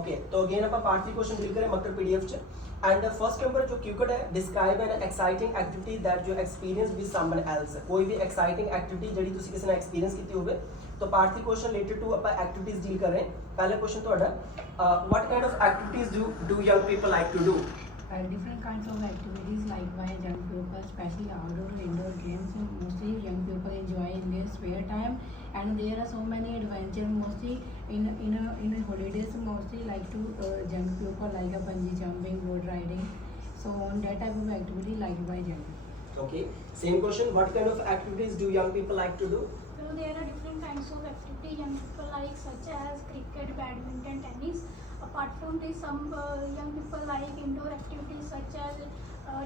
Okay तो again आप part 3 question deal करें मक्टर पीडीएफ च एंड फर्स्ट नंबर जो क्यूकट है describe an exciting activity that you experience with someone else कोई भी एक्साइटिंग एक्टिविटी जड़ी तुसी किसी ने एक्सपीरियंस कीती होवे तो पार्ट 3 क्वेश्चन रिलेटेड टू ਆਪਾਂ एक्टिविटीज डील कर रहे हैं पहला क्वेश्चन ਤੁਹਾਡਾ what kind of activities do young people like to do Different kinds of activities like by young people, especially outdoor and indoor games. Mostly young people enjoy in their spare time, and there are so many adventure. Mostly in holidays, mostly like to young people like a bungee jumping, boat riding. So on that type of activity liked by young. okay same question what kind of activities do young people like to do So there are different kinds of activity young people like such as cricket, badminton, tennis. Apart from this, some young people like indoor activities such as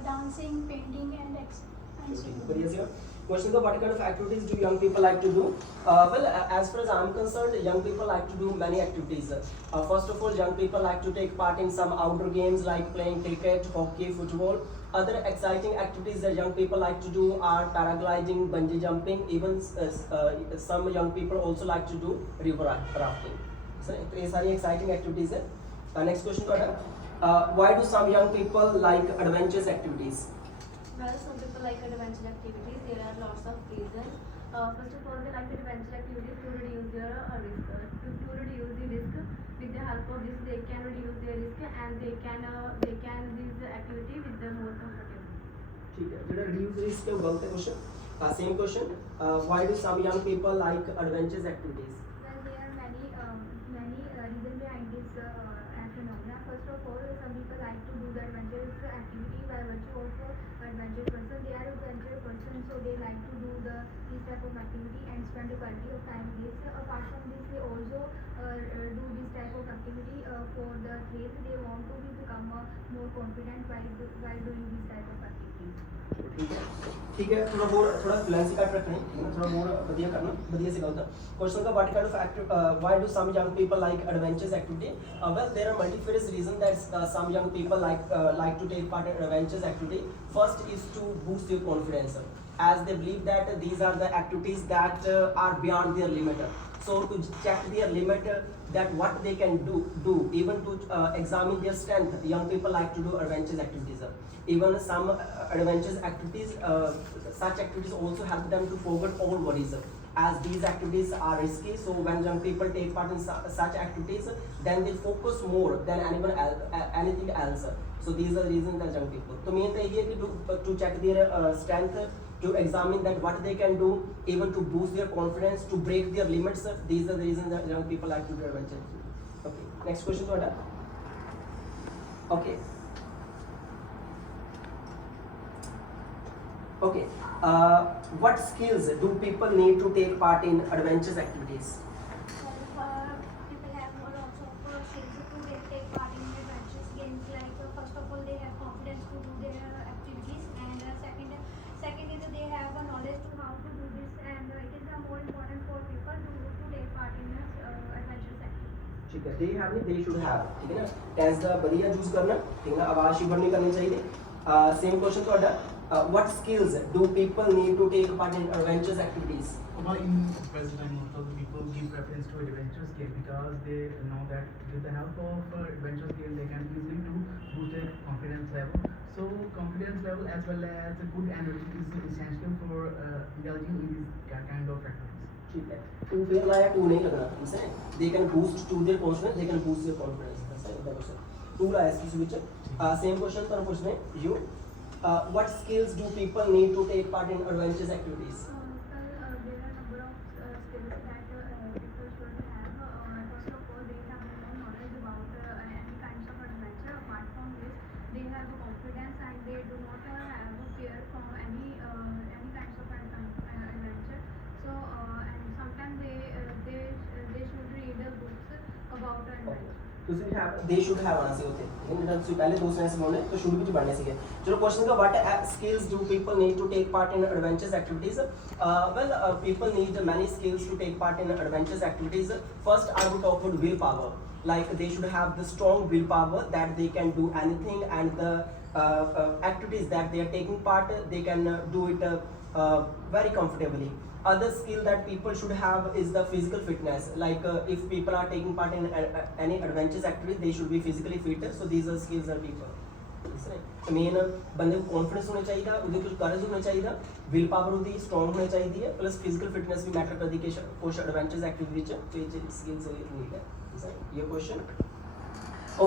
dancing, painting, and swimming. बढ़िया सी question का what kind of activities do young people like to do well as far as I'm concerned young people like to do many activities first of all young people like to take part in some outdoor games like playing cricket, hockey, football. Other exciting activities that young people like to do are paragliding, bungee jumping, even some young people also like to do river rafting. So ये सारी exciting activities है next question ਤੁਹਾਡਾ why do some young people like adventurous activities Well, some people like adventure activities. There are lots of reasons. First of all, they like adventure activities to reduce their risk. To reduce the risk, with the help of this, they can reduce their risk and they can do the activity with the more comfortable. ठीक है जेड़ा reduce risk है वो गलत है question same question why do some young people like adventurous activities Well, there are many reasons behind this phenomena. First of all, some people like to do the adventurous activity by virtue of adventure person. They are adventure person, so they like to do this type of activity and spend the quality of time with this. Apart from this, they also do this type of activity for the thrill. They want to become more confident while doing this type of activity. ठीक है थोड़ा fluency cut रखनी ठीक है थोड़ा मोर बढ़िया करना बढ़िया से गलत क्वेश्चन का what kind of active why do some young people like adventurous activity well there are multifarious reason that some young people like to take part in adventurous activity first is to boost your confidence as they believe that these are the activities that are beyond their limit so to check their limit that what they can do even to examine their strength young people like to do adventurous activities even some adventurous activities such activities also help them to forget all worries as these activities are risky so when young people take part in such activities then they focus more than anything else so these are the reasons that young people तो main तो ये है कि to check their strength to examine that what they can do even to boost their confidence to break their limits these are the reasons that young people like to do adventure okay next question ਤੁਹਾਡਾ okay okay what skills do people need to take part in adventurous activities People have lots of skills to take part in adventurous games. Like first of all, they have confidence to do their activities, and second is they have a knowledge to how to do this, and it is more important for people to take part in adventurous activities. ठीक है they have नहीं they should have ठीक है ना tense ਦਾ ਵਧੀਆ use ਕਰਨਾ ਠੀਕ ਹੈ ਨਾ ਆਵਾਜ਼ ਸ਼ਿਵਰ ਨਹੀਂ ਕਰਨੀ ਚਾਹੀਦੀ ਸੇਮ ਕੁਐਸਚਨ ਤੁਹਾਡਾ what skills do people need to take part in adventurous activities Well, in present time, most of the people give preference to adventurous game because they know that with the help of adventurous game, they can easily to boost their confidence level. So, confidence level as well as a good energy is essential for indulging in these kind of activities. ठीक है to fail लाया to नहीं लगना ठीक है they can boost to their confidence they can boost their confidence ऐसा इधर question to लाया इसकी विच सेम क्वेश्चन पर पूछने you what skills do people need to take part in adventurous activities There are number of skills that people should have. First of all, they have no knowledge about any kinds of adventure. Apart from this, they have confidence and they do not have fear from any kinds of adventure. So, and sometimes they should read books about adventure. ਤੁਸੀਂ they should have ਆਣਾ ਸੀ ਉੱਥੇ ਠੀਕ ਹੈ ਤੁਸੀਂ ਪਹਿਲੇ ਦੋ sense ਬੋਲਨੇ ਤਾਂ ਸ਼ੁਰੂ ਵਿੱਚ ਬਣਨੇ ਸੀਗੇ ਚਲੋ question the what skills do people need to take part in adventurous activities well people need many skills to take part in adventurous activities first I would talk about willpower like they should have the strong willpower that they can do anything and the activities that they are taking part they can do it very comfortably other skill that people should have is the physical fitness. Like if people are taking part in any adventurous activity, they should be physically fit. So these are skills that people. Main बंदे को confidence होना चाहिए, उसके कुछ करेज होना चाहिए, will power होती है, स्ट्रॉन्ग होना चाहिए, प्लस फिजिकल फिटनेस भी मैटर करती है कुछ एडवेंचरस एक्टिविटी तो ये स्किल्स नीड है ये क्वेश्चन।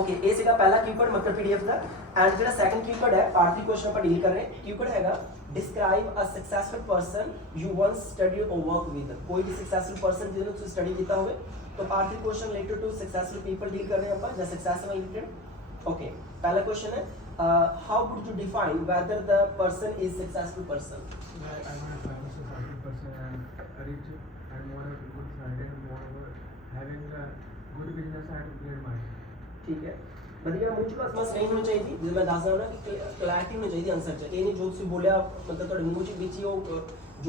ओके ये सीगा पहला कीवर्ड मतलब पीडीएफ का। एंड ਜਿਹੜਾ ਸੈਕੰਡ ਕੀवर्ड ਹੈ ਪਾਰਟ 3 क्वेश्चन ਆਪਾਂ ਡੀਲ ਕਰ ਰਹੇ ਹਾਂ। ਕੀवर्ड ਹੈਗਾ describe a successful person you once studied or work with. कोई भी सक्सेसफुल पर्सन ਜਿਹਨੂੰ ਤੁਸੀਂ ਸਟੱਡੀ ਕੀਤਾ ਹੋਵੇ। तो part 3 question related to successful people deal कर रहे हैं अपन या सक्सेस से रिलेटेड। ओके पहला क्वेश्चन है how would you define whether the person is successful person? I want to find a successful person and rich and more good side and more having a good business and clear mind. ठीक है बढ़िया मुझे बस नहीं होनी चाहिए जिस मैं दस रहा हूं कि क्लैरिटी होनी चाहिए आंसर च ये नहीं जो ਤੁਸੀਂ ਬੋਲਿਆ मतलब ਤੁਹਾਡੇ ਮੂੰਹ ਚ ਵਿੱਚ ਹੀ ਉਹ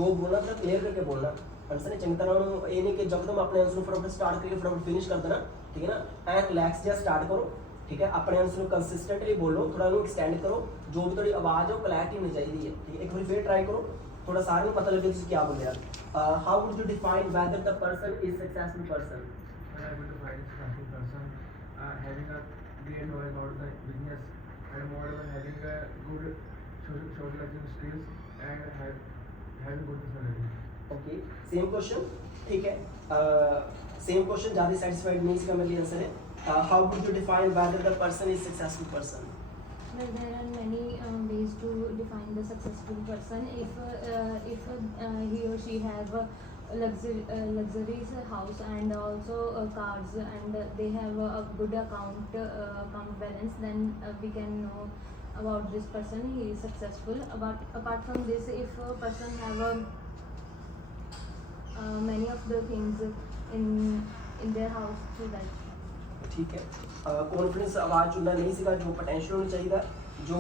ਜੋ ਬੋਲਣਾ ਫਿਰ ਕਲੀਅਰ ਕਰਕੇ ਬੋਲਣਾ ਆਂਸਰ ਚੰਗੀ ਤਰ੍ਹਾਂ ਨੂੰ ਇਹ ਨਹੀਂ ਕਿ ਜਦ ਤੱਕ ਆਪਣੇ ਆਂਸਰ ਨੂੰ ਫਟਾਫਟ ਸਟਾਰਟ ਕਰੀਏ ਫਟਾਫਟ ਫਿਨਿਸ਼ ਕਰ ਦੇਣਾ ठीक है ना ਐ ਰਿਲੈਕਸ ਜਿਹਾ ਸਟਾਰਟ ਕਰੋ ठीक है अपने आंसर को कंसिस्टेंटली बोलो थोड़ा उन्हें एक्सटेंड करो जो भी थोड़ी आवाज़ है वो क्लैरिटी होनी चाहिए ठीक है एक बार फिर ट्राई करो थोड़ा सारे को पता लगे क्या बोले यार how would you define whether the person is successful person I want to find a successful person having a great knowledge about the business and moreover having a good social skills and having good personality. Okay same question ठीक है same question ज़्यादा satisfied नहीं इसका मेरे लिए answer है how would you define whether the person is successful person? Well, there are many ways to define the successful person. If he or she have a luxurious house and also cars and they have a good account balance, then we can know about this person he is successful. But apart from this, if a person have many of the things in their house, so that ठीक है confidence आवाज़ चुनना नहीं सीखा जो potential होना चाहिए जो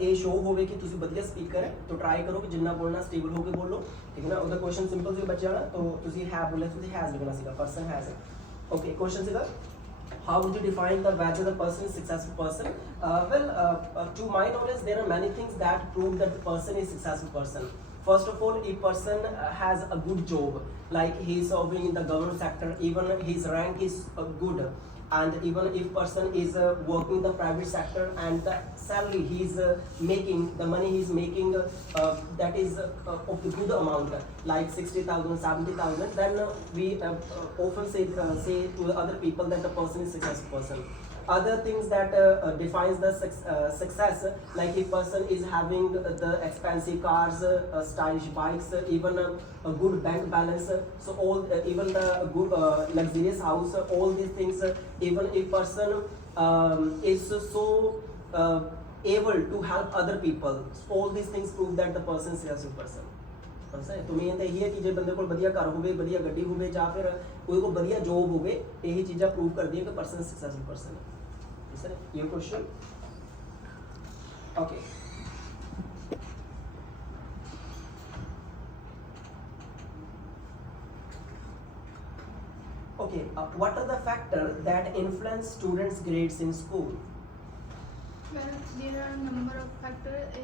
ये शो होवे कि तुसी बढ़िया स्पीकर है तो ट्राई करो कि जिन्ना बोलना स्टेबल होके बोलो ठीक है ना ਉਹਦਾ क्वेश्चन सिंपल से बच जाना तो तुसी हैव बोले तुसी हैज लिखना सीखा पर्सन हैज ओके क्वेश्चन सीखा how would you define the whether the person is successful person to my knowledge there are many things that prove that the person is successful person. First of all, a person has a good job, like he is serving in the government sector, even his rank is good, and even if person is working in the private sector and the salary he is making, the money he is making that is of the good amount, like 60,000, 70,000, then we often say to other people that the person is successful person. Other things that defines the success, like if person is having the expensive cars, stylish bikes, even a good bank balance, so all even the good luxurious house, all these things, even if person is so able to help other people, all these things prove that the person is a successful person. तो main तो यही है कि जो बंदे को बढ़िया घर होवे बढ़िया गड्डी होवे या फिर कोई को बढ़िया जॉब होवे यही चीज़ें प्रूव कर दी कि पर्सन सक्सेसफुल पर्सन है सर ये question okay okay what are the factors that influence students grades in school? Well, there are a number of factors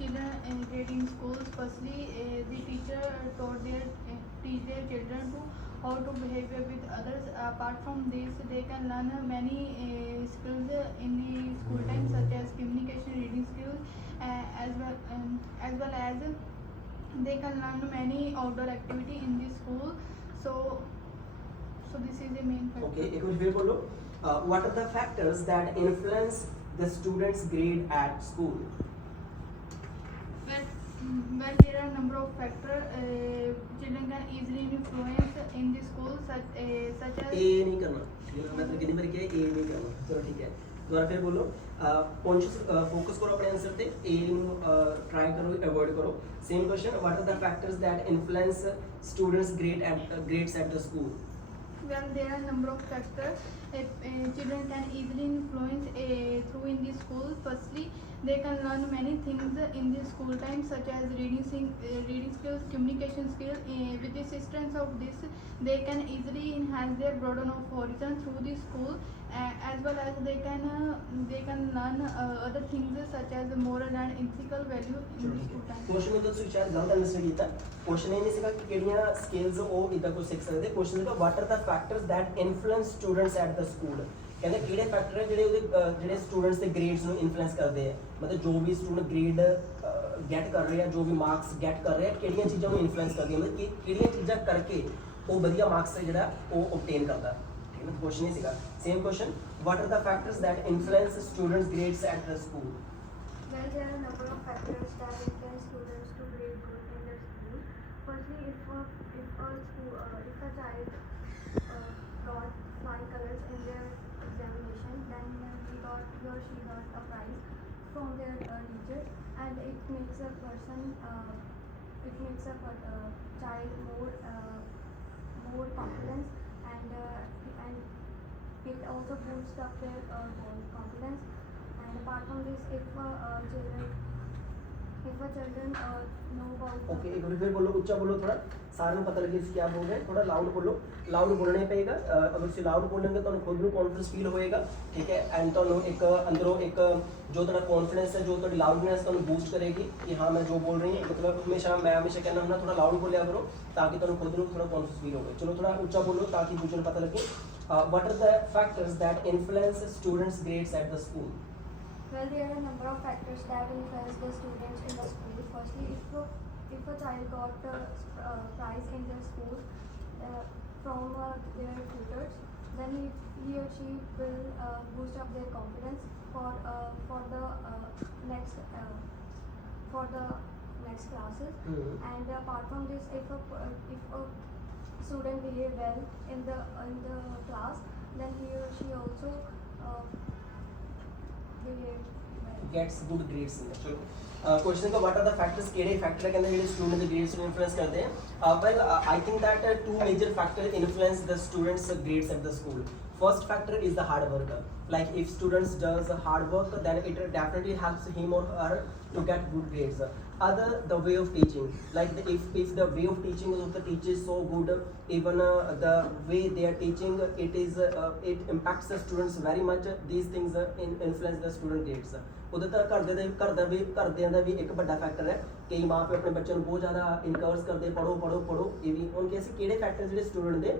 children grade in schools. Firstly, the teacher teach their children to how to behave with others. Apart from this, they can learn many skills in the school time, such as communication, reading skills, as well as they can learn many outdoor activity in the school. So this is the main factor. Okay, एक बार फिर बोलो what are the factors that influence the students grade at school? Well, there are a number of factors. Children can easily influence in the school, such as. ए नहीं करना मतलब कितनी बार क्या है ए नहीं करना चलो ठीक है दोबारा फिर बोलो कॉन्शियस फोकस करो अपने आंसर पे ए ਨੂੰ ट्राई करो अवॉइड करो same question what are the factors that influence students grades at the school? Well, there are a number of factors. Children can easily influence through in the school. Firstly, they can learn many things in the school time, such as reading skills, communication skills. With the assistance of this, they can easily enhance their broaden of horizon through the school, as well as they can learn other things such as moral and ethical value in the school time. Question ਨੂੰ ਤੁਸੀਂ ਸ਼ਾਇਦ ਗਲਤ understand ਕੀਤਾ। Question ਇਹ ਨਹੀਂ ਸੀਗਾ ਕਿ ਕਿਹੜੀਆਂ ਸਕਿੱਲਸ ਉਹ ਇਦਾਂ ਕੁਝ ਸਿੱਖ ਸਕਦੇ। ਕੁਐਸਚਨ ਸੀਗਾ what are the factors that influence students at the school. ਕਹਿੰਦੇ ਕਿਹੜੇ ਫੈਕਟਰ ਹੈ ਜਿਹੜੇ ਉਹਦੇ ਜਿਹੜੇ ਸਟੂਡੈਂਟਸ ਦੇ ਗ੍ਰੇਡਸ ਨੂੰ ਇਨਫਲੂਐਂਸ ਕਰਦੇ ਆ, ਮਤਲਬ ਜੋ ਵੀ ਸਟੂਡੈਂਟ ਗ੍ਰੇਡ ਗੈਟ ਕਰ ਰਹੇ ਆ, ਜੋ ਵੀ ਮਾਰਕਸ ਗੈਟ ਕਰ ਰਹੇ ਆ, ਕਿਹੜੀਆਂ ਚੀਜ਼ਾਂ ਨੂੰ ਇਨਫਲੂਐਂਸ ਕਰਦੀਆਂ, ਮਤਲਬ ਕਿ ਕਿਹੜੀਆਂ ਚੀਜ਼ਾਂ ਕਰਕੇ ਉਹ ਵਧੀਆ ਮਾਰਕਸ ਜਿਹੜਾ ਉਹ ਓਬਟੇਨ ਕਰਦਾ। ਠੀਕ ਹੈ, ਕੁਐਸਚਨ ਇਹ ਸੀਗਾ। Same question, what are the factors that influence students grades at the school. Well, there are a number of factors that influence students to grade good in their school. Firstly, if a child got 5 colors in their examination, then he or she got a prize from their teacher, and it makes a child more confidence, and it also boosts up their confidence. And apart from this, if children know about okay, एक बार फिर बोलो, ऊंचा बोलो थोड़ा, सारे ਨੂੰ ਪਤਾ ਲੱਗੇ ਕੀ ਬੋਲ ਰਹੇ। ਥੋੜਾ ਲਾਊਡ ਬੋਲੋ, ਲਾਊਡ ਬੋਲਣਾ ਹੀ ਪਏਗਾ। ਅਗਰ ਤੁਸੀਂ ਲਾਊਡ ਬੋਲੋਗੇ ਤੁਹਾਨੂੰ ਖੁਦ ਨੂੰ ਕੌਨਫੀਡੈਂਸ ਫੀਲ ਹੋਏਗਾ। ਠੀਕ ਹੈ, ਐਂਡ ਤੁਹਾਨੂੰ ਇੱਕ ਅੰਦਰੋਂ ਇੱਕ ਜੋ ਤੁਹਾਡਾ ਕੌਨਫੀਡੈਂਸ ਹੈ, ਜੋ ਤੁਹਾਡੀ ਲਾਊਡਨੈਸ ਤੁਹਾਨੂੰ ਬੂਸਟ ਕਰੇਗੀ ਕਿ ਹਾਂ ਮੈਂ ਜੋ ਬੋਲ ਰਹੀ ਹਾਂ, ਮਤਲਬ ਮੈਂ ਹਮੇਸ਼ਾ ਕਹਿੰਦਾ ਹੁੰਦਾ ਥੋੜਾ ਲਾਊਡ ਬੋਲਿਆ ਕਰੋ ਤਾਂ ਕਿ ਤੁਹਾਨੂੰ ਖੁਦ ਨੂੰ ਥੋੜਾ ਕੌਨਫੀਡੈਂਸ ਫੀਲ ਹੋਵੇ। ਚਲੋ ਥੋੜਾ ਉੱਚਾ ਬੋਲੋ ਤਾਂ ਕਿ ਦੂਜੇ ਨੂੰ ਪਤਾ ਲੱਗੇ। What are the factors that influence students grades at the school. Well, there are a number of factors that influence the students in the school. Firstly, if a child got a prize in their school from their tutors, then he or she will boost up their confidence for the next classes. And apart from this, if a student behave well in the class, then he or she also gets good grades in it. चलो question का what are the factors, केड़े factor है कहंदे जेडे student they grades ਨੂੰ influence ਕਰਦੇ ਆ। Well I think that two major factors influence the students grades at the school. First factor is the hard work. Like if students does hard work, then it definitely helps him or her to get good grades. Other, the way of teaching, like if the way of teaching of the teacher is so good, even the way they are teaching, it impacts the students very much. These things influence the student grades. ਉਹਦੇ ਤਾਂ ਘਰਦਿਆਂ ਦਾ ਵੀ ਇੱਕ ਵੱਡਾ factor ਹੈ। ਕਈ ਮਾਂ ਪਿਓ ਆਪਣੇ ਬੱਚਿਆਂ ਨੂੰ ਬਹੁਤ ਜ਼ਿਆਦਾ ਇਨਕਰੇਜ ਕਰਦੇ, ਪੜੋ। ਇਹ ਵੀ ਹੁਣ ਕਿ ਅਸੀਂ ਕਿਹੜੇ ਫੈਕਟਰ ਜਿਹੜੇ ਸਟੂਡੈਂਟ ਦੇ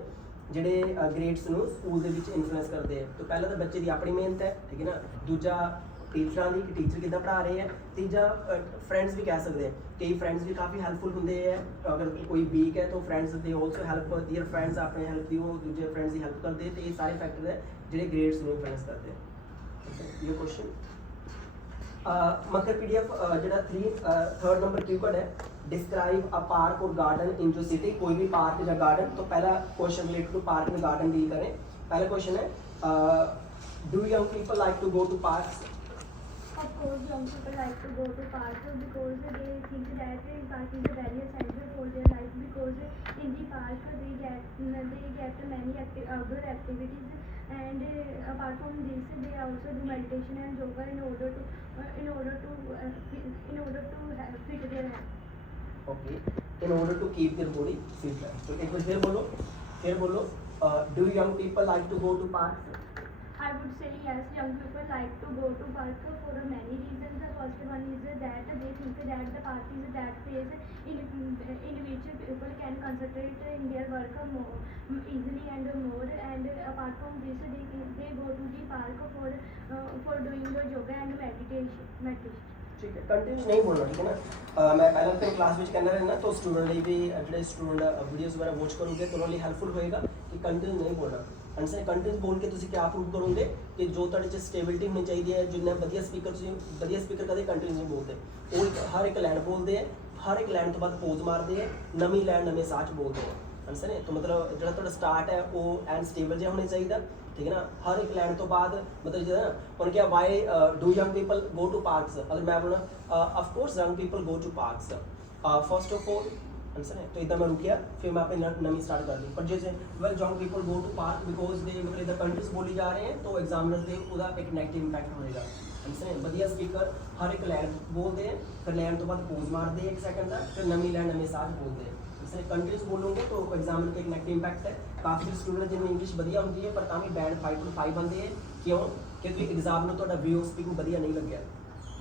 ਜਿਹੜੇ ਗ੍ਰੇਡਸ ਨੂੰ ਸਕੂਲ ਦੇ ਵਿੱਚ ਇਨਫਲੂਐਂਸ ਕਰਦੇ ਆ। ਤਾਂ ਪਹਿਲਾਂ ਤਾਂ ਬੱਚੇ ਦੀ ਆਪਣੀ ਮਿਹਨਤ ਹੈ, ਠੀਕ ਹੈ ਨਾ। ਦੂਜਾ ਟੀਚਰਾਂ ਦੀ, ਕਿ ਟੀਚਰ ਕਿੱਦਾਂ ਪੜ੍ਹਾ ਰਹੇ ਆ। ਤੀਜਾ ਫਰੈਂਡਸ ਵੀ ਕਹਿ ਸਕਦੇ ਆ, ਕਈ ਫਰੈਂਡਸ ਵੀ ਕਾਫੀ ਹੈਲਪਫੁਲ ਹੁੰਦੇ ਆ। ਅਗਰ ਕੋਈ ਵੀਕ ਹੈ ਤਾਂ ਫਰੈਂਡਸ ਦੇ ਆਲਸੋ ਹੈਲਪ, ਡੀਅਰ ਫਰੈਂਡਸ ਆਪਣੇ ਹੈਲਪ ਦੀ ਉਹ ਦੂਜੇ ਫਰੈਂਡਸ ਦੀ ਹੈਲਪ ਕਰਦੇ। ਤੇ ਇਹ ਸਾਰੇ ਫੈਕਟਰ ਹੈ ਜਿਹੜੇ ਗ੍ਰੇਡਸ ਨੂੰ ਇਨਫਲੂਐਂਸ ਕਰਦੇ ਆ। ਇਹ ਕੁਐਸਚਨ ਮੱਕਰ PDF ਜਿਹੜਾ 3rd ਨੰਬਰ ਕਿਊ ਕੋਡ ਹੈ, describe a park or garden in your city. कोई भी पार्क या गार्डन, तो पहला क्वेश्चन रिलेटेड टू पार्क में गार्डन डील करें। पहला क्वेश्चन है, do young people like to go to parks? Of course, young people like to go to parks because they think that park is a very essential for their life, because in the park they get many outdoor activities, and apart from this they also do meditation and yoga in order to fit their health. Okay, in order to keep their body fit. तो एक बार फिर बोलो, do young people like to go to parks? I would say yes, young people like to go to park for many reasons. The first one is that they think that the park is that place in which people can concentrate in their work more easily and more. And apart from this, they go to the park for doing the yoga and meditation. ठीक है, continuous नहीं बोलना, ठीक है ना। मैं पहले अपने क्लास में कहना रहना तो स्टूडेंट भी जो स्टूडेंट वीडियोस वगैरह वॉच करोगे तो उन्हें हेल्पफुल होएगा कि कंटिन्यूस नहीं बोलना। अंडरस्टैंड, कंटिन्यूस बोल के ਤੁਸੀਂ क्या प्रूव करोगे कि जो ਤੁਹਾਡੇ 'ਚ ਸਟੇਬਿਲਿਟੀ ਹੋਣੀ ਚਾਹੀਦੀ ਹੈ। ਜਿੰਨਾ ਵਧੀਆ ਸਪੀਕਰ ਕਦੇ ਕੰਟੀਨਿਊਸ ਨਹੀਂ ਬੋਲਦੇ, ਉਹ ਹਰ ਇੱਕ ਲਾਈਨ ਬੋਲਦੇ ਆ, ਹਰ ਇੱਕ ਲਾਈਨ ਤੋਂ ਬਾਅਦ ਪੌਜ਼ ਮਾਰਦੇ ਆ, ਨਵੀਂ ਲਾਈਨ ਨਵੇਂ ਸਾਹ 'ਚ ਬੋਲਦੇ ਆ। ਅੰਡਰਸਟੈਂਡ, तो मतलब ਜਿਹੜਾ ਤੁਹਾਡਾ ਸਟਾਰਟ ਹੈ ਉਹ ਐਂਡ ਸਟੇਬਲ ਜਿਹਾ ਹੋਣਾ ਚਾਹੀਦਾ, ठीक है ना। हर एक लाइन तो बाद मतलब जो है ना, उन्होंने क्या why do young people go to parks. अगर मैं बोला of course young people go to parks first of all, तो इधर मैं रुकिया, फिर मैं अपनी नवी स्टार्ट कर दी। पर जैसे well young people go to park because they मतलब इधर कंट्रीज बोली जा रहे हैं, तो एग्जामिनर दे ਉਹਦਾ एक नेगेटिव इंपैक्ट होएगा। ਵਧੀਆ स्पीकर हर एक लाइन बोलते हैं, फिर लाइन तो बाद पॉज मारते हैं 1 सेकंड का, फिर नवी लाइन नवे साथ बोलते हैं। इसलिए कंटिन्यूस बोलोगे तो एग्जामिनर का एक नेगेटिव इंपैक्ट है। काफ़ी स्टूडेंट जिनमें इंग्लिश बढ़िया होती है पर तामी बैंड 5 to 5 बनते हैं, ਕਿਉਂ ਕਿ ਤੁਸੀਂ ਐਗਜ਼ਾਮ ਨੂੰ ਤੁਹਾਡਾ ਵੇ ਆਫ ਸਪੀਕਿੰਗ ਵਧੀਆ ਨਹੀਂ ਲੱਗਿਆ।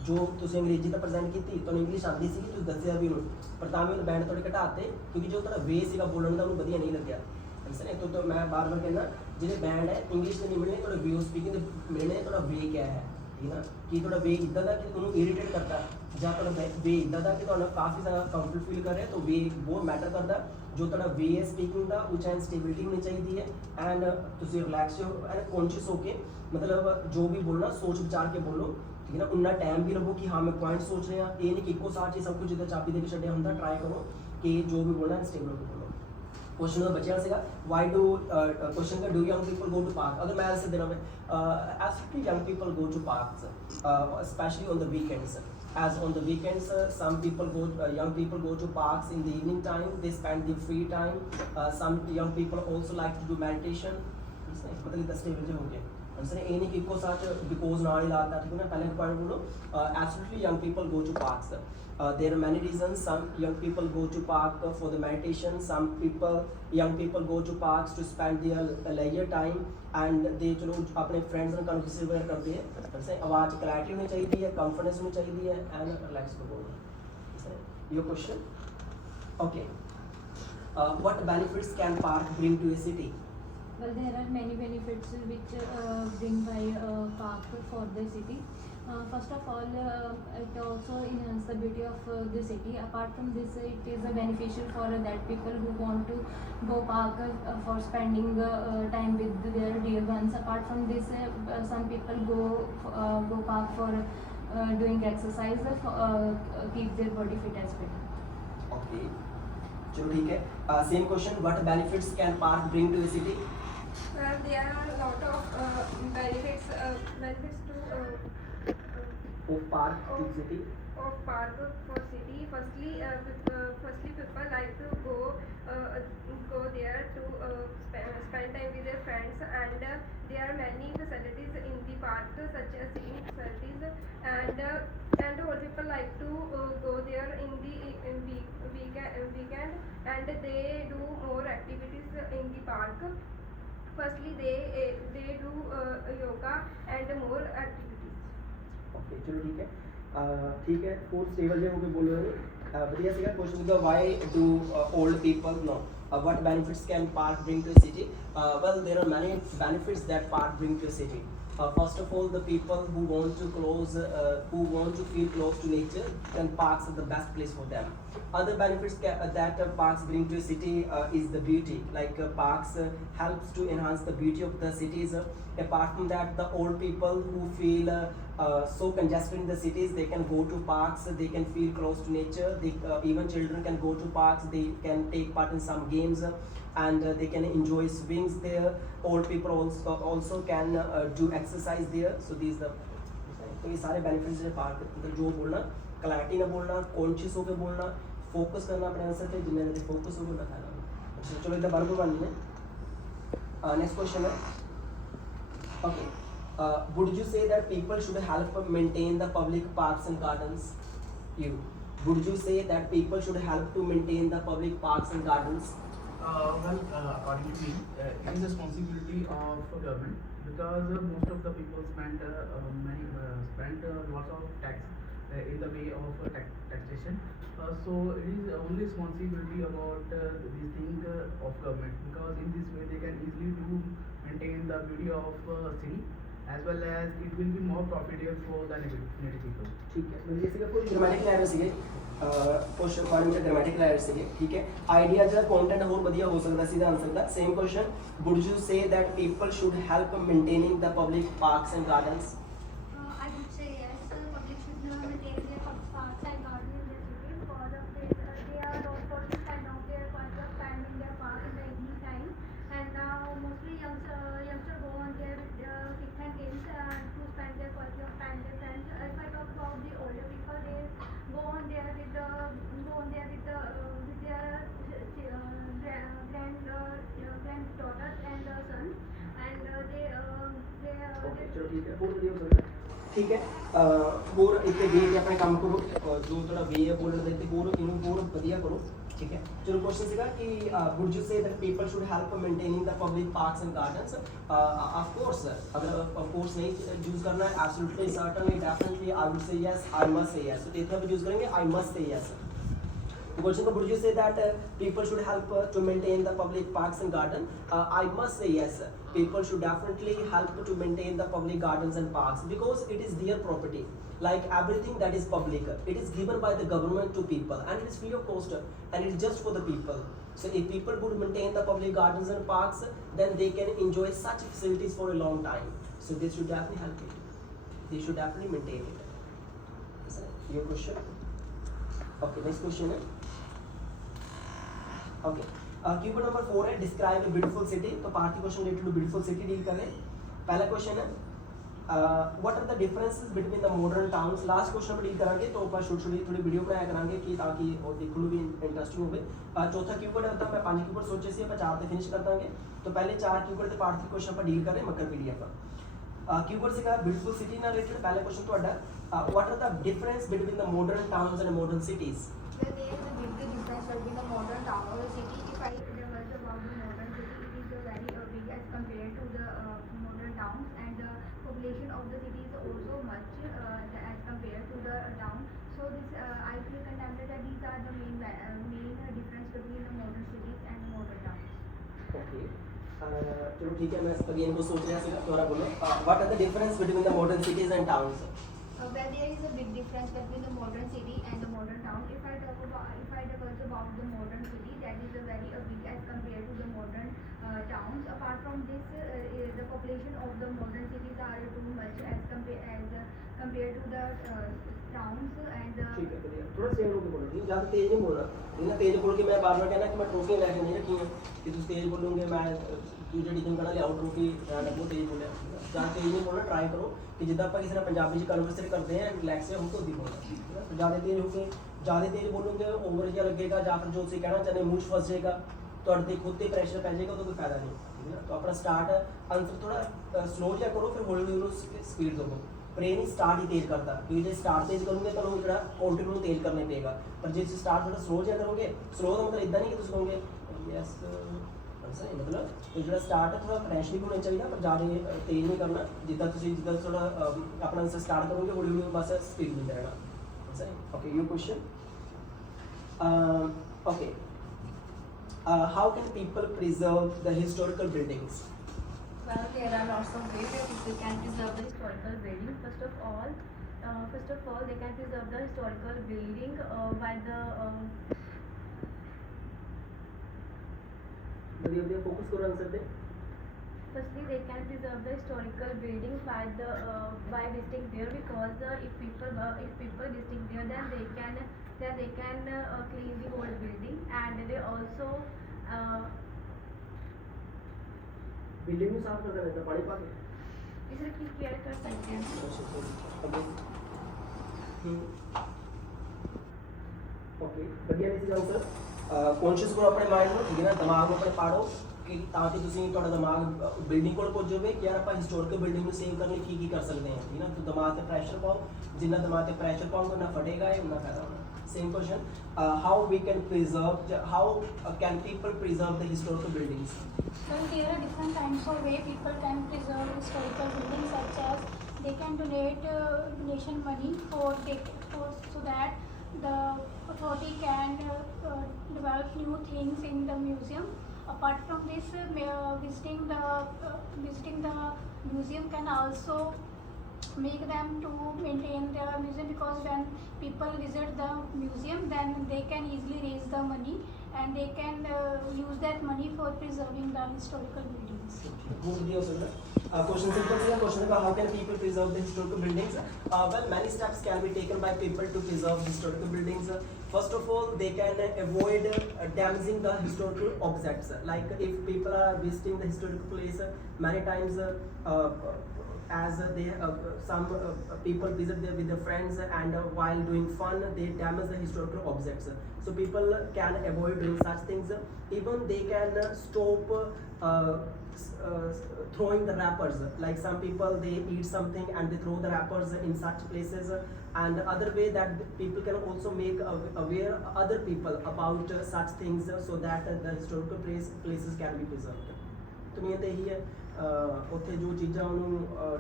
ਜੋ ਤੁਸੀਂ ਅੰਗਰੇਜ਼ੀ ਤਾਂ ਪ੍ਰੈਜ਼ੈਂਟ ਕੀਤੀ, ਤੁਹਾਨੂੰ ਇੰਗਲਿਸ਼ ਆਉਂਦੀ ਸੀ, ਤੁਸੀਂ ਦੱਸਿਆ ਵੀ ਉਹਨੂੰ, ਪਰ ਤਾਂ ਵੀ ਉਹਨੂੰ ਬੈਂਡ ਤੁਹਾਡੇ ਘਟਾਤੇ ਕਿਉਂਕਿ ਜੋ ਤੁਹਾਡਾ ਵੇ ਸੀਗਾ ਬੋਲਣ ਦਾ ਉਹਨੂੰ ਵਧੀਆ ਨਹੀਂ ਲੱਗਿਆ। तो मैं बार बार कहना जो बैंड है इंग्लिश के नहीं मिलने, थोड़ा वे ऑफ स्पीकिंग मिलने, थोड़ा वे क्या है ठीक है ना, कि थोड़ा वे इदा का कि तुहानू इरीटेट करता ਜਾਂ ਤੁਹਾਡਾ ਵੇ ਇਦਾਂ ਦਾ ਕਿ ਤੁਹਾਨੂੰ ਕਾਫੀ ਜ਼ਿਆਦਾ ਕੰਫਰਟ ਫੀਲ ਕਰ ਰਿਹਾ, ਤਾਂ ਵੇ ਬਹੁਤ ਮੈਟਰ ਕਰਦਾ। ਜੋ ਤੁਹਾਡਾ ਵੇ ਹੈ ਸਪੀਕਿੰਗ ਦਾ ਉਹ ਚਾਹੇ ਸਟੇਬਿਲਿਟੀ ਹੋਣੀ ਚਾਹੀਦੀ ਹੈ ਐਂਡ ਤੁਸੀਂ ਰਿਲੈਕਸ ਹੋ ਐਂਡ ਕੌਨਸ਼ੀਅਸ ਹੋ ਕੇ ਮਤਲਬ ਜੋ ਵੀ ਬੋਲਣਾ ਸੋਚ ਵਿਚਾਰ ਕੇ ਬੋਲੋ ਠੀਕ ਹੈ ਨਾ। ਉਨਾ ਟਾਈਮ ਵੀ ਲਵੋ ਕਿ ਹਾਂ ਮੈਂ ਪੁਆਇੰਟ ਸੋਚ ਰਿਹਾ, ਇਹ ਨਹੀਂ ਕਿ ਇੱਕੋ ਸਾਥ ਹੀ ਸਭ ਕੁਝ ਜਿੱਦਾਂ ਚਾਬੀ ਦੇ ਕੇ ਛੱਡਿਆ ਹੁੰਦਾ। ਟਰਾਈ ਕਰੋ ਕਿ ਜੋ ਵੀ ਬੋਲਣਾ ਸਟੇਬਲ ਹੋ ਕੇ ਬੋਲੋ। क्वेश्चन का बच्चा सीगा वाई डू क्वेश्चन का do young people go to park. अगर मैं ऐसे देना में absolutely young people go to parks specially on the weekends. As on the weekends some people go young people go to parks in the evening time, they spend their free time. Some young people also like to do meditation। मतलब 10 बजे हो गए हमसे ये नहीं कि को साथ बिकॉज ना ही लाता ठीक है ना। पहले पॉइंट बोलो absolutely young people go to parks. There are many reasons. Some young people go to park for the meditation. Some young people go to parks to spend their leisure time and they चलो अपने friends ने conversation वगैरह करते हैं। जैसे आवाज़ clarity होनी चाहिए है, कॉन्फिडेंस होनी चाहिए है एंड रिलैक्स को बोलना। Your question okay, what benefits can park bring to a city? Well, there are many benefits which bring by park for the city. First of all, it also enhances the beauty of the city. Apart from this, it is beneficial for that people who want to go park for spending time with their dear ones. Apart from this, some people go park for doing exercise, keep their body fit as well. Okay, चलो ठीक है। Same question, what benefits can park bring to a city? There are a lot of benefits to Of park to city? of park for city. Firstly people like to go there to spend time with their friends, and there are many facilities in the park such as sitting facilities, and all people like to go there in the weekend, and they do more activities in the park. Firstly they do yoga and more activities. Okay चलो ठीक है और stable जे होके बोलो बढ़िया सीगा। Question का why do old people know what benefits can park bring to a city? Well, there are many benefits that park bring to a city. First of all, the people who want to feel close to nature, then parks are the best place for them. Other benefits that parks bring to a city is the beauty. Like parks helps to enhance the beauty of the cities. Apart from that, the old people who feel so congested in the cities, they can go to parks, they can feel close to nature. Even children can go to parks, they can take part in some games and they can enjoy swings there. Old people also can do exercise there. So these the तो ये सारे benefits है park मतलब जो बोलना clarity ना बोलना, conscious होकर बोलना, फोकस करना अपने आंसर पे, जिन्हें नहीं फोकस होकर बताना। अच्छा चलो इधर बराबर बन है। नेक्स्ट क्वेश्चन है okay, would you say that people should help maintain the public parks and gardens? Would you say that people should help to maintain the public parks and gardens? Well, according to me, it is responsibility of the government, because most of the people spend lots of tax in the way of taxation. So it is only responsibility about this thing of government, because in this way they can easily do maintain the beauty of city, as well as it will be more profitable for the native people. ठीक है, मतलब जैसे कि पूरी grammatical error ਸੀਗੇ question part ਵਿੱਚ grammatical error ਸੀਗੇ ठीक है। आइडिया ਜਿਹੜਾ कंटेंट ਹੋਰ ਵਧੀਆ ਹੋ ਸਕਦਾ ਸੀ ਦਾ ਆਨਸਰ ਦਾ। Same question, would you say that people should help maintaining the public parks and gardens? I would say yes. Public should maintain their parks and gardens in their city, because they are also to spend out their quality of time in their park in the evening time. And now mostly youngsters go on there with kids and games to spend their quality of time with their friends. If I talk about the older people, they go on there with their granddaughters and sons, and okay चलो ठीक है, बहुत ਵਧੀਆ ਹੋ ਸਕਦਾ ठीक है। ਹੋਰ ਇੱਥੇ ਵੇ ਕੇ ਆਪਣੇ ਕੰਮ ਕਰੋ, ਜੋ ਤੁਹਾਡਾ ਵੇ ਹੈ ਬੋਲਣ ਦਾ ਇੱਥੇ ਹੋਰ ਇਹਨੂੰ ਹੋਰ ਵਧੀਆ ਕਰੋ ठीक है चलो क्वेश्चन सीगा कि would you say that people should help maintaining the public parks and gardens of course अगर of course नहीं यूज करना है absolutely certainly definitely I would say yes I must say yes तो इतना भी यूज करेंगे I must say yes the question का would you say that people should help to maintain the public parks and garden I must say yes people should definitely help to maintain the public gardens and parks because it is their property like everything that is public it is given by the government to people and it is free of cost and it is just for the people so if people would maintain the public gardens and parks then they can enjoy such facilities for a long time so they should definitely help it they should definitely maintain it is that your question okay next question है okay keyword number 4 है describe a beautiful city तो part की question related to beautiful city deal कर रहे हैं पहला question है what are the differences between the modern towns last question पर डील करांगे तो ऊपर छोटी थोड़ी वीडियो बनाया करांगे कि ताकि और देखने में भी इंटरेस्टिंग होवे चौथा कीवर्ड है मैं 5 कीवर्ड सोचे से ਆਪਾਂ 4 ਤੇ ਫਿਨਿਸ਼ ਕਰ ਦਾਂਗੇ तो पहले 4 कीवर्ड ਤੇ पार्ट की क्वेश्चन पर डील कर रहे हैं मकर पीडीएफ कीवर्ड ਸੀਗਾ ब्यूटीफुल सिटी ਨਾਲ ਰਿਲੇਟਡ ਪਹਿਲਾ क्वेश्चन ਤੁਹਾਡਾ what are the difference between the modern towns and modern cities Well, there is a big difference between the modern town or the city. If I tell about the modern city, it is very big as compared to the modern towns, and the population of the city is also much as compared to the town. So this I feel contempt that these are the main difference between the modern cities and the modern towns. Okay चलो ठीक है मैं again को सोच रहा था दोबारा बोलो what are the difference between the modern cities and towns Well, there is a big difference between the modern city and the modern town. If I talk about the modern city, that is a very big as compared to the modern towns. Apart from this, the population of the modern cities are too much as compared to the towns and. ठीक है बढ़िया थोड़ा same होके बोलो ठीक ज्यादा तेज नहीं बोलना ठीक ना तेज बोल के मैं बार-बार कहना कि मैं ट्रॉफी लेके नहीं रखी है कि तुम तेज बोलोगे मैं तू ਜਿਹੜੀ तुम कहना ले आउट ट्रॉफी मैं बहुत तेज बोलिਆ ज्यादा तेज नहीं बोलना ट्राई करो कि जिद्दां ਆਪਾਂ ਕਿਸੇ ਨਾਲ ਪੰਜਾਬੀ ਚ ਕਨਵਰਸੇਟ ਕਰਦੇ हैं ਰਿਲੈਕਸ ਹੋ ਕੇ बोलना ठीक है ज्यादा तेज होके ज्यादा तेज बोलोगे ओवर ਜਿਹਾ ਲੱਗੇਗਾ ਜਾਂ ਫਿਰ ਜੋ ਤੁਸੀਂ ਕਹਿਣਾ ਚਾਹੁੰਦੇ ਮੂੰਹ 'ਚ ਫਸ ਜਾਏਗਾ ਤੁਹਾਡੇ ਤੇ ਖੁਦ ਤੇ ਪ੍ਰੈਸ਼ਰ ਪੈ ਜਾਏਗਾ ਤਾਂ ਕੋਈ ਫਾਇਦਾ ਨਹੀਂ ਠੀਕ ਹੈ तो अपना स्टार्ट आंसर थोड़ा स्लो ਜਿਹਾ करो फिर हौली हौली ਉਹਨੂੰ स्पीड दो ब्रेन स्टार्ट ही तेज करता क्योंकि जो स्टार्ट तेज करोगे तो जो कंटिन्यू तेज करने पेगा पर जो स्टार्ट थोड़ा स्लो जहा करोगे स्लो का मतलब इदा नहीं कि तुम कहोगे यस मतलब तो जो स्टार्ट है थोड़ा फ्रैश भी होना चाहिए पर ज़्यादा तेज नहीं करना जिदा थोड़ा अपना आंसर स्टार्ट करोगे हौली हौली बस स्पीड मिलता रहना सही okay you question okay how can people preserve the historical buildings Well, there are lots of ways that people can preserve the historical building. First of all, they can preserve the historical building by the बढ़िया focus करो answer पे firstly they can preserve the historical building by visiting there because if people visiting there then they can clean the whole building and they also building में साफ करना रहता पानी पाके इससे की केयर कर सकते हैं. ओके बढ़िया नहीं आंसर कॉन्शियस करो अपने माइंड ਨੂੰ ਠੀਕ ਹੈ ਨਾ ਦਿਮਾਗ ਨੂੰ ਆਪਣੇ ਪਾੜੋ ਕਿ ਤਾਂ ਕਿ ਤੁਸੀਂ ਤੁਹਾਡਾ ਦਿਮਾਗ ਬਿਲਡਿੰਗ ਕੋਲ ਪਹੁੰਚ ਜਾਵੇ ਕਿ ਯਾਰ ਆਪਾਂ ਹਿਸਟੋਰੀਕਲ ਬਿਲਡਿੰਗ ਨੂੰ ਸੇਵ ਕਰਨ ਲਈ ਕੀ ਕਰ ਸਕਦੇ ਹਾਂ ਠੀਕ ਹੈ ਨਾ तो ਦਿਮਾਗ ਤੇ ਪ੍ਰੈਸ਼ਰ ਪਾਓ ਜਿੰਨਾ ਦਿਮਾਗ ਤੇ ਪ੍ਰੈਸ਼ਰ ਪਾਓਗੇ ਨਾ ਫਟੇਗਾ ਇਹ ਉਨਾ ਫਾਇਦਾ ਹੋਣਾ same question how we can preserve how can people preserve the historical buildings Well, there are different kinds of way people can preserve historical buildings, such as they can donate donation money for so that the authority can develop new things in the museum. Apart from this, visiting the museum can also make them to maintain the museum, because when people visit the museum then they can easily raise the money and they can use that money for preserving the historical buildings. बहुत बढ़िया हो सकता है question simple सा question है how can people preserve the historical buildings well many steps can be taken by people to preserve historical buildings first of all they can avoid damaging the historical objects like if people are visiting the historical place many times as some people visit there with their friends, and while doing fun they damage the historical objects. So people can avoid doing such things. Even they can stop throwing the wrappers. Like some people, they eat something and they throw the wrappers in such places. And other way that people can also make aware other people about such things, so that the historical places can be preserved. तो main तो यही है, ਉੱਥੇ ਜੋ ਚੀਜ਼ਾਂ ਉਹਨੂੰ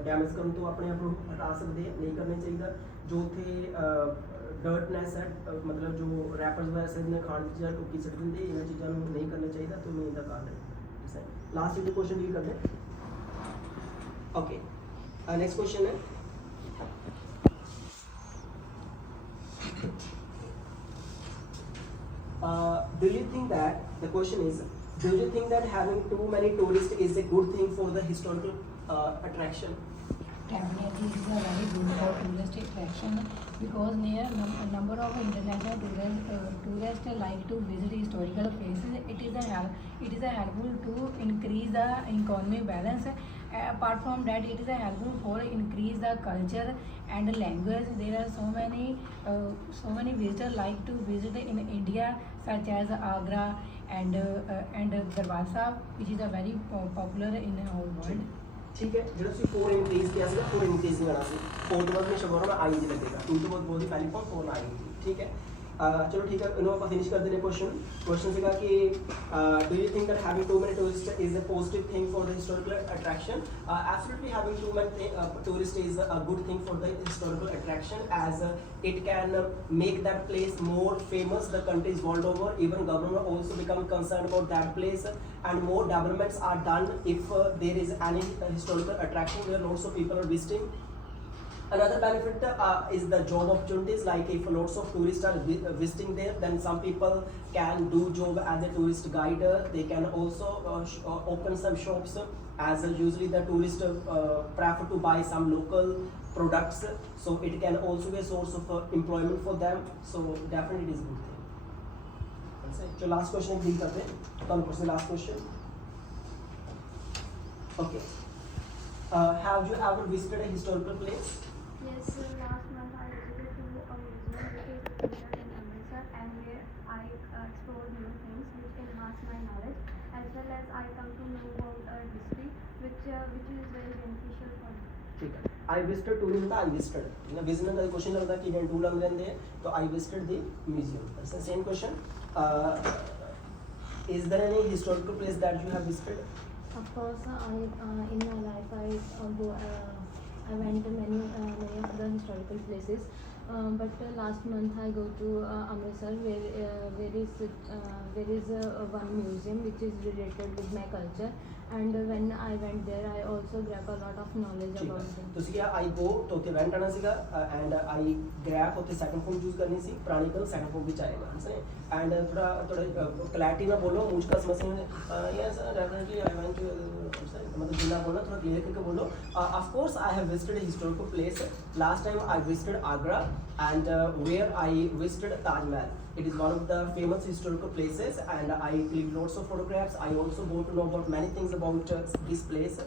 damage ਕਰਨ ਤੋਂ ਆਪਣੇ ਆਪ ਨੂੰ ਹਟਾ ਸਕਦੇ, ਨਹੀਂ ਕਰਨਾ ਚਾਹੀਦਾ। ਜੋ ਉੱਥੇ ਡਰਟਨੈਸ ਹੈ, ਮਤਲਬ ਜੋ ਰੈਪਰਸ ਵਗੈਰਾ ਸਿੱਧੇ ਖਾਣ ਦੀ ਚੀਜ਼ਾਂ ਲੋਕੀ ਸਿੱਟ ਦਿੰਦੇ, ਇਹਨਾਂ ਚੀਜ਼ਾਂ ਨੂੰ ਨਹੀਂ ਕਰਨਾ ਚਾਹੀਦਾ। तो मेन ਦਾ ਕਾਰਨ है। लास्ट एक क्वेश्चन डील करते हैं। ओके, नेक्स्ट क्वेश्चन है, do you think that, the question is, do you think that having too many tourists is a good thing for the historical attraction? Definitely, it is a very good for tourist attraction, because there are number of international tourists like to visit historical places. It is a helpful to increase the economic balance. Apart from that, it is a helpful for increase the culture and language. There are so many visitors like to visit in India, such as Agra and Darbar Sahib, which is a very popular in the whole world. ठीक है, जो तुम 4 increase किया था, 4 increase नहीं आना सी, 4 के बाद में शब्दों में आई जी लगेगा, 2 के बाद बहुत ही पहली फॉर्म 4 ना आएगी। ठीक है, चलो ठीक है, इन्होंने आप फिनिश कर देने क्वेश्चन से कहा कि do you think that having too many tourist is a positive thing for the historical attraction? Absolutely, having too many tourist is a good thing for the historical attraction, as it can make that place more famous the countries world over. Even government also become concerned about that place, and more developments are done if there is any historical attraction where lots of people are visiting. Another benefit is the job opportunities. Like if lots of tourists are visiting there, then some people can do job as a tourist guide. They can also open some shops, as usually the tourists prefer to buy some local products, so it can also be a source of employment for them. So definitely it is a good thing. So last question deal करते हैं, last question. Okay, have you ever visited a historical place? Yes, last month I visited to a museum which is located in Amritsar, and where I explored new things which enhance my knowledge, as well as I come to know about history, which is very beneficial for me. ठीक है, I visited tour होता I visited, ना visit का question लगता है कि जन tour लग रहे हैं, तो I visited the museum. That's the same question. Is there any historical place that you have visited? Of course, in my life I went to many of the historical places, but last month I go to Amritsar, where is one museum which is related with my culture, and when I went there I also grabbed a lot of knowledge about them. तो सीखा I go तो उसे went आना सीखा, and I grab उसे second form choose करनी सी, पुरानी कल second form भी चाहेगा, है ना? And थोड़ा clarity में बोलो, मुझका समझने में yes definitely I went to मतलब जितना बोलना थोड़ा clear करके बोलो. Of course I have visited a historical place. Last time I visited Agra, and where I visited Taj Mahal. It is one of the famous historical places, and I clicked lots of photographs. I also got to know about many things about this place.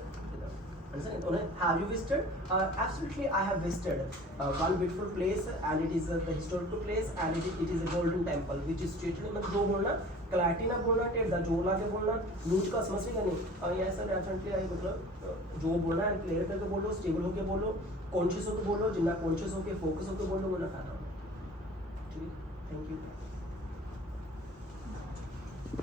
Understand? Have you visited? Absolutely, I have visited one beautiful place, and it is the historical place, and it is a golden temple which is situated in जो बोलना clarity ना बोलना, टेढ़ा जोर ला के बोलना, news का समझ नहीं ये सर डेफिनेटली आई मतलब जो बोलना है क्लियर करके बोलो, स्टेबल होके बोलो, कॉन्शियस होके बोलो, जितना कॉन्शियस होके फोकस होके बोलो, वो ना फायदा होगा। ठीक है, थैंक यू।